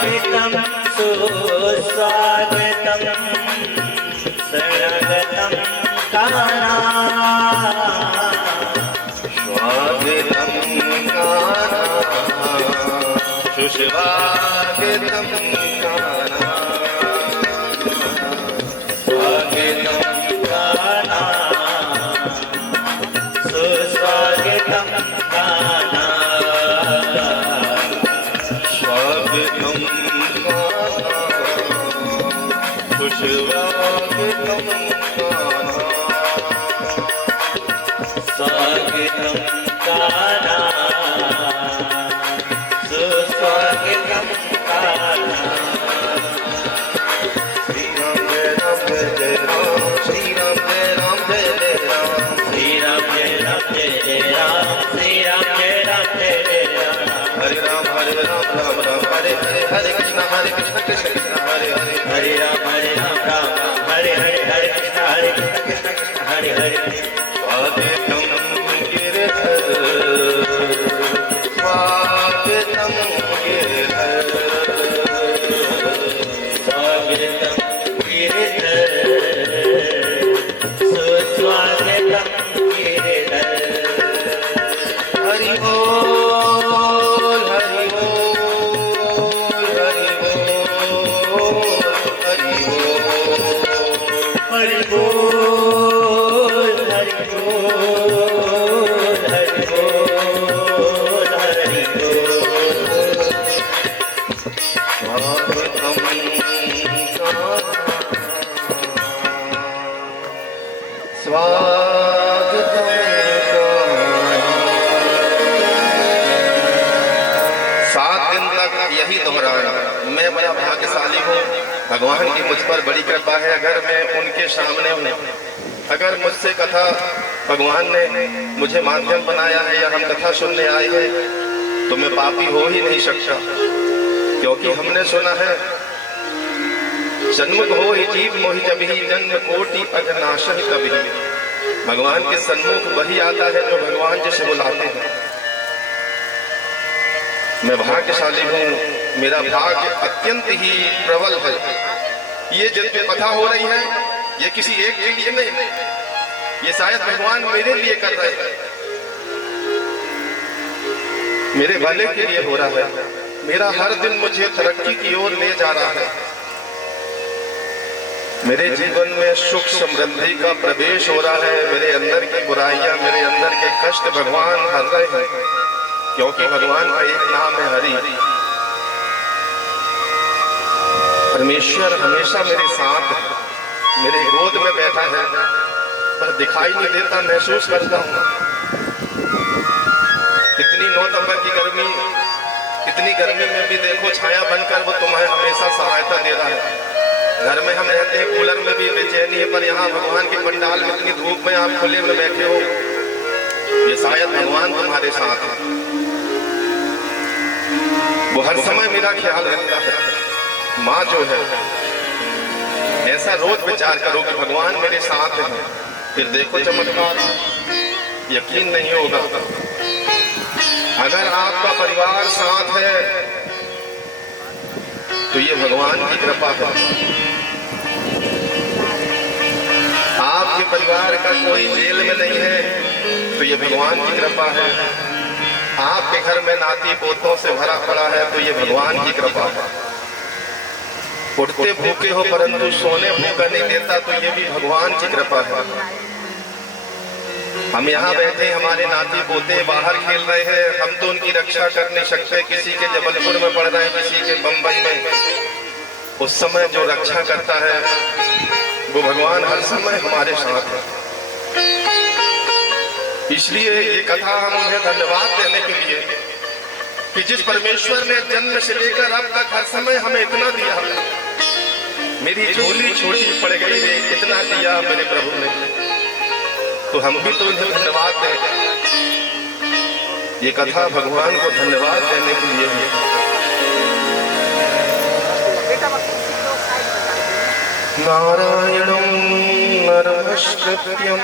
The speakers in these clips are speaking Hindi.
स्वागतं सुस्वागतं शरणगतं काना स्वागतं काना सुस्वागतं काना स्वागतं काना सुस्वागतं काना स्वागतं काना सुस्वागतं काना स्वागतं काना सुस्वागतं काना श्री राम जय राम जय जय राम श्री राम जय राम जय जय राम श्री राम जय राम जय जय राम श्री राम जय राम जय जय राम हरे राम राम राम हरे हरे हरे कृष्ण कृष्ण कृष्ण हरे हरे हरे राम राम राम हरे हरे हरे कृष्ण कृष्ण कृष्ण हरे हरे स्वागतं गिरिधर स्वागतं गिरिधर स्वागतं गिरिधर सुस्वागतं गिरिधर हरि बोल हरि बोल हरि बोल हरि बोल हरि बोल हरि बोल हरि बोल हरि बोल स्वागतं स्वागतं सात दिन तक यही दोहराना। मैं बड़ा भाग्यशाली हूँ, भगवान की मुझ पर बड़ी कृपा है। अगर मैं उनके सामने हूँ, अगर मुझसे कथा भगवान ने मुझे माध्यम बनाया है या हम कथा सुनने आए हैं, तो मैं पापी हो ही नहीं सकता। क्योंकि हमने सुना है सन्मुख हो ही जीव मोहि जब ही जन्म कोटि अघनाशह कभी। भगवान के सन्मुख वही आता है जो भगवान जिसे बुलाते हैं। मैं भाग्यशाली हूँ, मेरा भाग्य अत्यंत ही प्रबल है। ये जितनी कथा हो रही है ये किसी एक के लिए नहीं, ये शायद भगवान मेरे लिए कर रहे हैं, मेरे भले के लिए हो रहा है। मेरा हर दिन मुझे तरक्की की ओर ले जा रहा है। मेरे जीवन में सुख समृद्धि का प्रवेश हो रहा है। मेरे अंदर की बुराइयां, मेरे अंदर के कष्ट भगवान हर रहे हैं, क्योंकि भगवान का एक नाम है हरि। परमेश्वर हमेशा मेरे साथ है, मेरे गोद में बैठा है, पर दिखाई नहीं देता, महसूस करता हूँ। इतनी 9 नवंबर की गर्मी, इतनी गर्मी में भी देखो छाया बनकर वो तुम्हें हमेशा सहायता दे रहा है। घर में हम रहते हैं, कूलर में भी बेचैनी है, पर यहाँ भगवान के पंडाल में इतनी धूप में आप खुले में बैठे हो, ये शायद भगवान तुम्हारे साथ है। वो हर समय मेरा ख्याल रखता है। माँ जो है, ऐसा रोज विचार करो कि भगवान मेरे साथ है, फिर देखो चमत्कार। यकीन नहीं होगा, अगर आपका परिवार साथ है तो ये भगवान की कृपा है। आपके परिवार का कोई जेल में नहीं है तो ये भगवान की कृपा है। आपके घर में नाती पोतों से भरा पड़ा है तो ये भगवान की कृपा है। उठते भूखे हो परंतु सोने भूखा नहीं देता तो ये भी भगवान की कृपा है। हम यहाँ बैठे, हमारे नाती पोते बाहर खेल रहे हैं, हम तो उनकी रक्षा कर नहीं सकते। किसी के जबलपुर में पड़ रहे हैं, किसी के बंबई में। उस समय जो रक्षा करता है वो भगवान हर समय हमारे साथ है। इसलिए ये कथा हम उन्हें धन्यवाद देने के लिए कि जिस परमेश्वर ने जन्म से लेकर अब तक हर समय हमें इतना दिया। मेरी झोली छोटी पड़ गई है, इतना दिया मेरे प्रभु ने, तो हम भी तो उन्हें धन्यवाद दें। ये कथा भगवान को धन्यवाद देने के लिए है। नारायणं नरमस्कृत्यं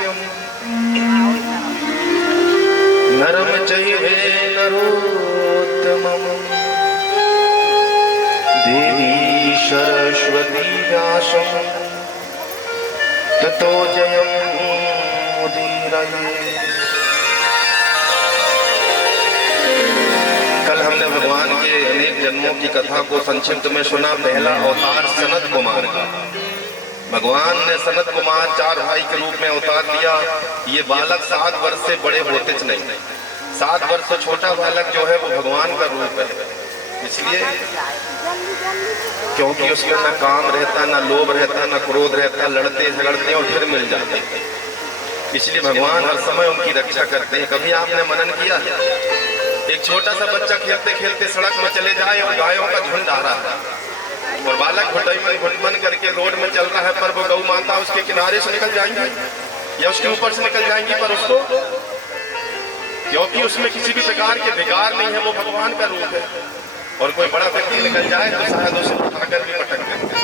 नरं चैव नरोत्तमं सरस्वती व्यासं ततो जयं मुदीरये। कल हमने भगवान के अनेक जन्मों की कथा को संक्षिप्त में सुना। पहला अवतार सनत कुमार का। भगवान ने सनत कुमार 4 भाई के रूप में अवतार लिया। ये बालक 7 वर्ष से बड़े होते नहीं, 7 वर्ष से छोटा बालक जो है वो भगवान का रूप है। इसलिए क्योंकि उसमें न काम रहता, न लोभ रहता, न क्रोध रहता, लड़ते झगड़ते और फिर मिल जाते। इसलिए भगवान हर समय उनकी रक्षा करते हैं। कभी आपने मनन किया, एक छोटा सा बच्चा खेलते खेलते सड़क में चले जाए और गायों का झुंड आ रहा है और बालक घुटमन करके रोड में चल रहा है, पर वो गौ माता उसके किनारे से निकल जाएंगी या उसके ऊपर से निकल जाएंगी, पर उसको, क्योंकि उसमें किसी भी प्रकार के विकार नहीं है, वो भगवान का रूप है। और कोई बड़ा व्यक्ति निकल जाए तो शायद उसे उठाकर भी पटक देते।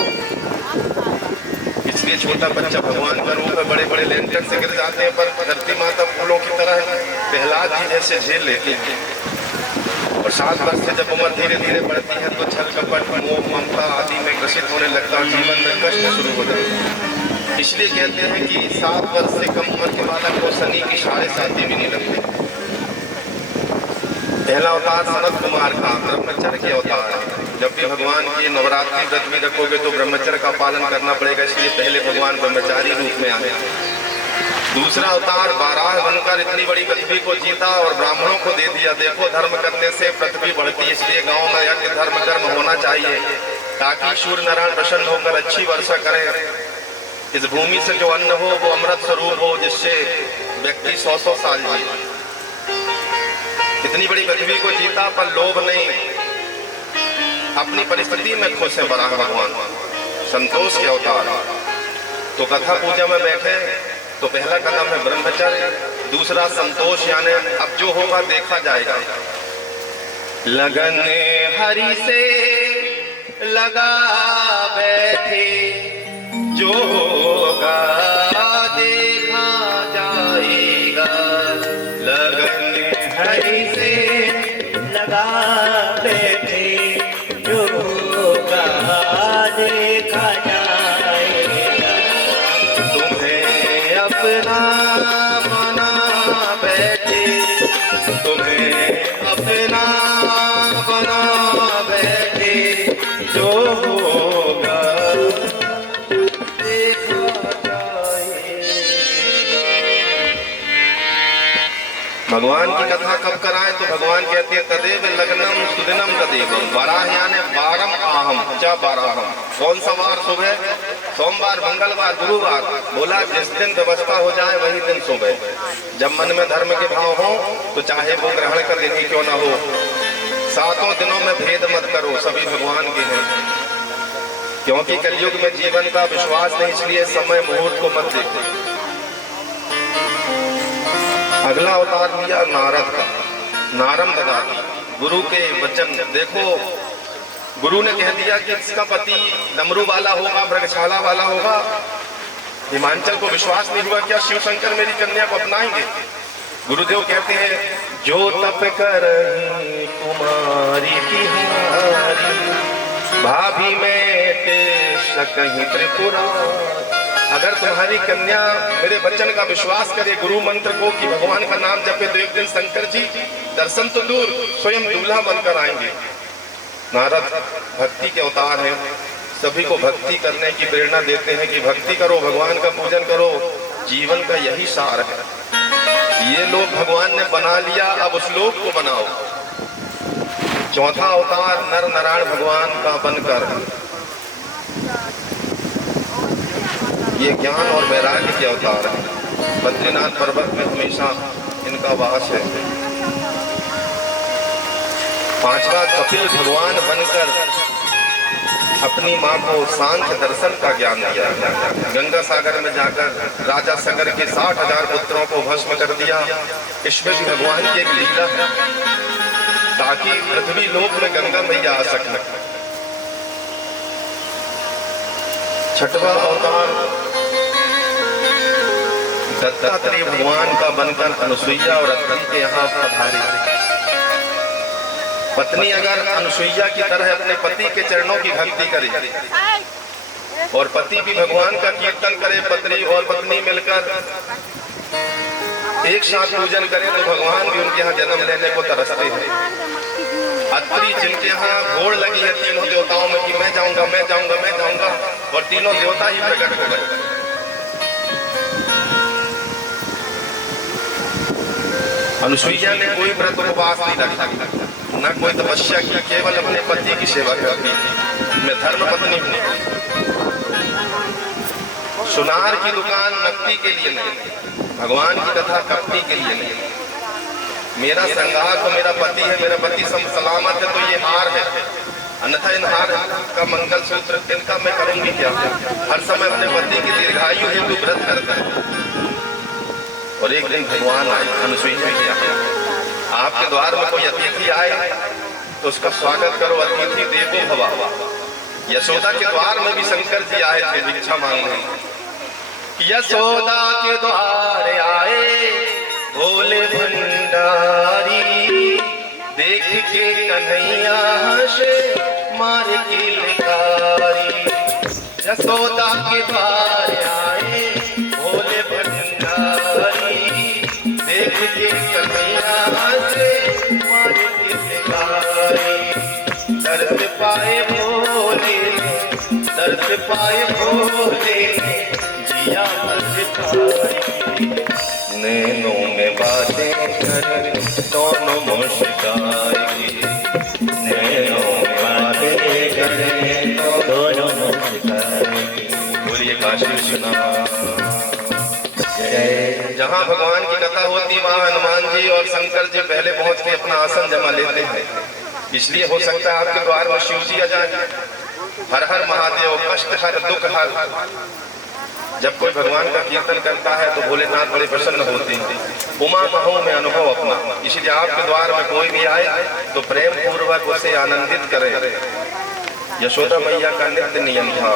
इसलिए छोटा बच्चा भगवान का रूप है। बड़े बड़े लेंटर से गिर जाते हैं, पर धरती माता फूलों की तरह प्रहलाद जी जैसे झेल लेती है। और 7 वर्ष से जब उम्र धीरे धीरे बढ़ती है तो छल कपट, मोह, ममता आदि में ग्रसित होने लगता है, जीवन में कष्ट शुरू हो जाता है। इसलिए कहते हैं कि 7 वर्ष से कम उम्र के बालक को शनि की 7.5 भी नहीं लगती। पहला अवतार सनत कुमार का ब्रह्मचर्य के अवतार है। जब भी भगवान की नवरात्रि व्रत भी रखोगे तो ब्रह्मचर्य का पालन करना पड़ेगा, इसलिए पहले भगवान ब्रह्मचारी रूप में आए। दूसरा अवतार बाराह बनकर इतनी बड़ी पृथ्वी को जीता और ब्राह्मणों को दे दिया। देखो, धर्म करने से पृथ्वी बढ़ती है, इसलिए गांव में यज्ञ धर्म कर्म होना चाहिए ताकि सूर्य नारायण प्रसन्न होकर अच्छी वर्षा करें। इस भूमि से जो अन्न हो वो अमृत स्वरूप हो, जिससे व्यक्ति 100-100 साल जिए। इतनी बड़ी पृथ्वी को जीता पर लोभ नहीं, अपनी परिस्थिति में खुश है बराह भगवान, संतोष के अवतार। तो कथा पूजा में बैठे तो पहला कदम है ब्रह्मचर्य, दूसरा संतोष, यानी अब जो होगा देखा जाएगा। लगन हरि से लगा बैठे, जो होगा देखा जाएगा। लगन हरि से लगा बैठे, जो होगा देखा जाएगा। तुम्हें अपना बना बैठे, तुम्हें अपना बना बैठे, जो होगा देखा जाएगा। भगवान की कथा कब कराएं तो भगवान कहते हैं तदेव लग्नम सुदिनम तदेव बाराह, यानी 12 आहम च 12। कौन सा वार शुभ है? सोमवार, मंगलवार, गुरुवार। बोला जिस दिन व्यवस्था हो जाए वही दिन शुभ है। जब मन में धर्म के भाव हो तो चाहे वो ग्रहण कर लेनी क्यों ना हो। 7 दिनों में भेद मत करो, सभी भगवान के हैं। क्योंकि कलयुग में जीवन का विश्वास नहीं, इसलिए समय मुहूर्त को मत देखो। अगला अवतार लिया नारद का, नारम ददाती, गुरु के वचन। देखो, गुरु ने कह दिया कि इसका पति डमरू वाला होगा, मृगशाला वाला होगा। हिमांचल को विश्वास नहीं हुआ क्या शिव शंकर मेरी कन्या को अपनाएंगे? गुरुदेव कहते हैं जो तप कर कुमारी बिहारी, भाभी में कहीं त्रिपुरा। अगर तुम्हारी कन्या मेरे वचन का विश्वास करे, गुरु मंत्र को कि भगवान का नाम जपे, तो एक दिन शंकर जी दर्शन तो दूर स्वयं दूल्हा बनकर आएंगे। नारद भक्ति के अवतार हैं, सभी को भक्ति करने की प्रेरणा देते हैं कि भक्ति करो, भगवान का पूजन करो, जीवन का यही सार है। ये लोग भगवान ने बना लिया, अब उस लोक को बनाओ। चौथा अवतार नर नारायण भगवान का बनकर ये ज्ञान और वैराग्य के अवतार है। बद्रीनाथ पर्वत में हमेशा इनका वास है। पांचवा कपिल भगवान बनकर अपनी मां को सांख्य दर्शन का ज्ञान दिया। गंगा सागर में जाकर राजा सगर के 60,000 पुत्रों को भस्म कर दिया। इसमें भी भगवान की एक लीला है, ताकि पृथ्वी लोक में गंगा मैया आ सके। छठवां अवतार दत्तात्रेय भगवान का बनकर अनुसुईया और अत्रि के यहाँ पधारे। पत्नी अगर अनुसुईया की तरह अपने पति के चरणों की भक्ति करे और पति भी भगवान का कीर्तन करे, पत्नी और पत्नी मिलकर एक साथ पूजन करें, तो भगवान भी उनके यहाँ जन्म लेने को तरसते हैं। अत्रि जिनके यहाँ घोड़ लगी है तीनों देवताओं में कि मैं जाऊंगा मैं जाऊंगा मैं जाऊंगा, और तीनों देवता ही प्रकट हो गए। अनुसुईया ने कोई व्रत उपवास नहीं रखा, न कोई तपस्या की, केवल अपने पति की सेवा करती। मैं धर्म पत्नी हूँ। सुनार की दुकान नकदी के लिए नहीं, भगवान की कथा कपटी के लिए नहीं। मेरा संगार तो मेरा पति है, मेरा पति सब सलामत है तो ये हार है, अन्यथा इन हार का मंगल सूत्र इनका मैं करूंगी क्या। हर समय अपने पति की दीर्घायु हेतु व्रत करता है। और एक दिन भगवान आए, अनुसुईया के यहाँ। आपके द्वार में कोई अतिथि आए तो उसका स्वागत करो, अतिथि देवो भव। यशोदा के द्वार में भी शंकर जी आए थे भिक्षा मांगने। यशोदा के द्वार आए भोले भंडारी, देख के कन्हैया से मार के लकारी। यशोदा के द्वार आए भोले भंडारी, देख के कन्हैया से मार के लकारी। दर्द पाए भोले, दर्द पाए भोले, जिया नैनों में बातें कर दोनों मुस्कुराएंगे, नैनों में बातें करें दोनों मुस्कुराएंगे। बोलिए काशी विश्वनाथ। जहाँ भगवान की कथा होती वहाँ हनुमान जी और शंकर जी पहले पहुँच के अपना आसन जमा लेते हैं। इसलिए हो सकता है आपके द्वार में शिव जी आ जाए। हर हर महादेव, कष्ट हर, दुख हर। जब कोई भगवान का कीर्तन करता है तो भोलेनाथ बड़े प्रसन्न होते हैं। उमा महो में अनुभव अपना। इसलिए आपके द्वार में कोई भी आए तो प्रेम पूर्वक उसे आनंदित करें। यशोदा मैया का नित्य नियम था।